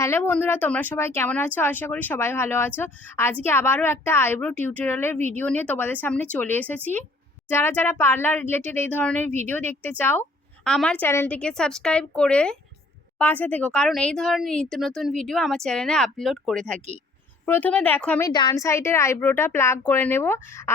Hello বন্ধুরা, তোমরা সবাই কেমন আছো? আশা করি সবাই ভালো আছো। আজকে আবারও একটা আইব্রো টিউটোরিয়ালের ভিডিও নিয়ে তোমাদের সামনে চলে এসেছি। যারা যারা পার্লার রিলেটেড এই ধরনের ভিডিও দেখতে চাও, আমার চ্যানেলটিকে সাবস্ক্রাইব করে পাশে থেকো। কারণ এই ধরনের নিত্য নতুন ভিডিও আমার চ্যানেলে আপলোড করে থাকি। প্রথমে দেখো, আমি ডান সাইডের আইব্রোটা প্লাগ করে নেব।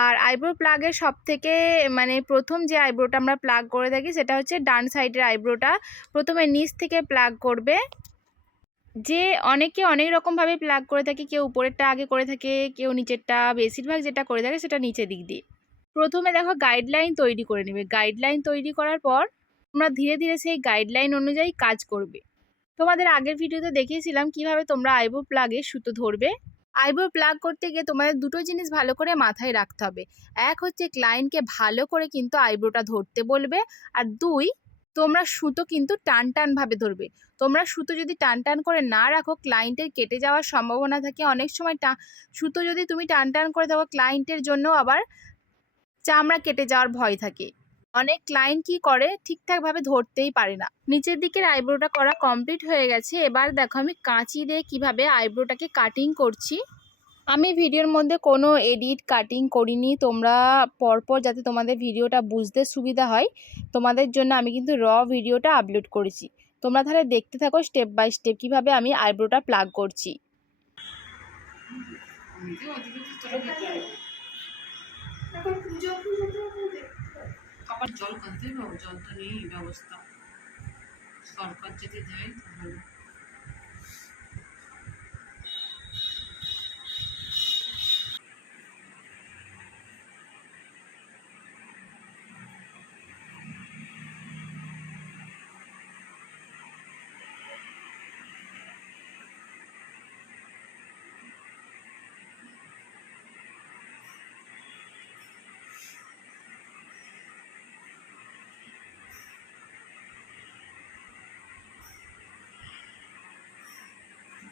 আর আইব্রো প্লাগের সব থেকে মানে প্রথম যে আইব্রোটা আমরা প্লাগ করে থাকি, সেটা হচ্ছে ডান সাইডের আইব্রোটা। প্রথমে নিচ থেকে প্লাগ করবে। যে অনেকে অনেক রকমভাবে প্লাগ করে থাকে, কেউ উপরেরটা আগে করে থাকে, কেউ নিচেরটা বেশিরভাগ যেটা করে থাকে সেটা নিচের দিক দিয়ে। প্রথমে দেখো গাইডলাইন তৈরি করে নেবে। গাইডলাইন তৈরি করার পর তোমরা ধীরে ধীরে সেই গাইডলাইন অনুযায়ী কাজ করবে। তোমাদের আগের ভিডিওতে দেখিয়েছিলাম কীভাবে তোমরা আইব্রো প্লাগে সুতো ধরবে। আইব্রো প্লাগ করতে গিয়ে তোমাদের দুটো জিনিস ভালো করে মাথায় রাখতে হবে। এক হচ্ছে ক্লায়েন্টকে ভালো করে কিন্তু আইব্রোটা ধরতে বলবে। আর দুই তোমরা সুতো কিন্তু টান টানভাবে ধরবে। তোমরা সুতো যদি টান টান করে না রাখো ক্লায়েন্টের কেটে যাওয়ার সম্ভাবনা থাকে। অনেক সময় টা, সুতো যদি তুমি টান টান করে থাকো ক্লায়েন্টের জন্য আবার চামড়া কেটে যাওয়ার ভয় থাকে। অনেক ক্লায়েন্ট কি করে? ঠিকঠাকভাবে ধরতেই পারে না। নিচের দিকের আইব্রোটা করা কমপ্লিট হয়ে গেছে। এবার দেখো আমি কাঁচি দিয়ে কীভাবে আইব্রোটাকে কাটিং করছি। আমি ভিডিওর মধ্যে কোনো এডিট কাটিং করিনি। তোমরা পরপর যাতে তোমাদের ভিডিওটা বুঝতে সুবিধা হয়, তোমাদের জন্য আমি কিন্তু র ভিডিওটা আপলোড করেছি। তোমরা তাহলে দেখতে থাকো স্টেপ বাই স্টেপ কীভাবে আমি আইব্রোটা প্লাগ করছি। জল করতে জল তো নেই, ব্যবস্থা। সরকার যদি দেয় তাহলে।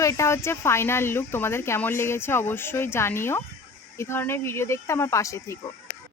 তো এটা হচ্ছে ফাইনাল লুক তোমাদের কেমন লেগেছে অবশ্যই জানিও। এই ধরনের ভিডিও দেখতে আমার পাশে থেকো।